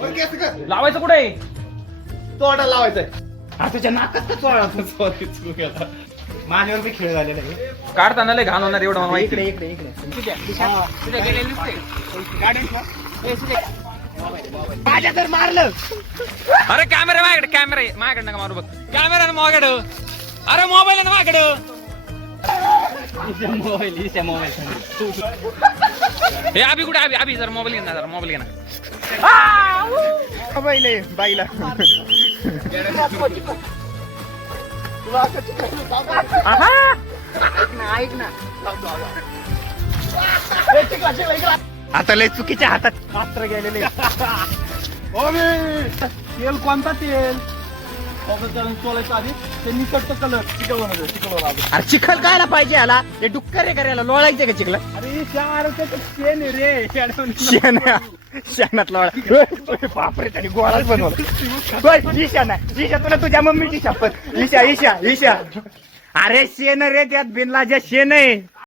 लावायचं कुठे? तोडा लावायचाय. हा तुझ्या नाकात चोळायचा. सॉरी चुकून गेला. माझ्यावर बी खेळ झालेला आहे. काढताना लय घाण होणार एवढं मला माहिती. इकडे माझ्या तर मारलं. अरे कॅमेरा माझ्याकडे, कॅमेरा माझ्याकडे नका मारू बघ. कॅमेरा माझ्याकडं. अरे मोबाईल आहे ना माझ्याकडं. मोबाईल हे अभि कुठे? अभि जरा मोबाईल घे ना, जरा मोबाईल घे ना. बाईला ऐक ना. आता लय चुकीच्या हातात अस्त्र गेलेले. तेल कोणता तेल? आधी ते निसटतो कलर अरे चिखल कायला पाहिजे याला? हे डुक्कर रे करायला लोळायचे का चिखल? अरे शेण रे. शेणात लोळा. बापरे त्याने गोळाच बनवला. ईशा तुला तुझ्या मम्मीची शपथ. ईशा. अरे शेण रे त्यात बिनलाजा शेण आहे.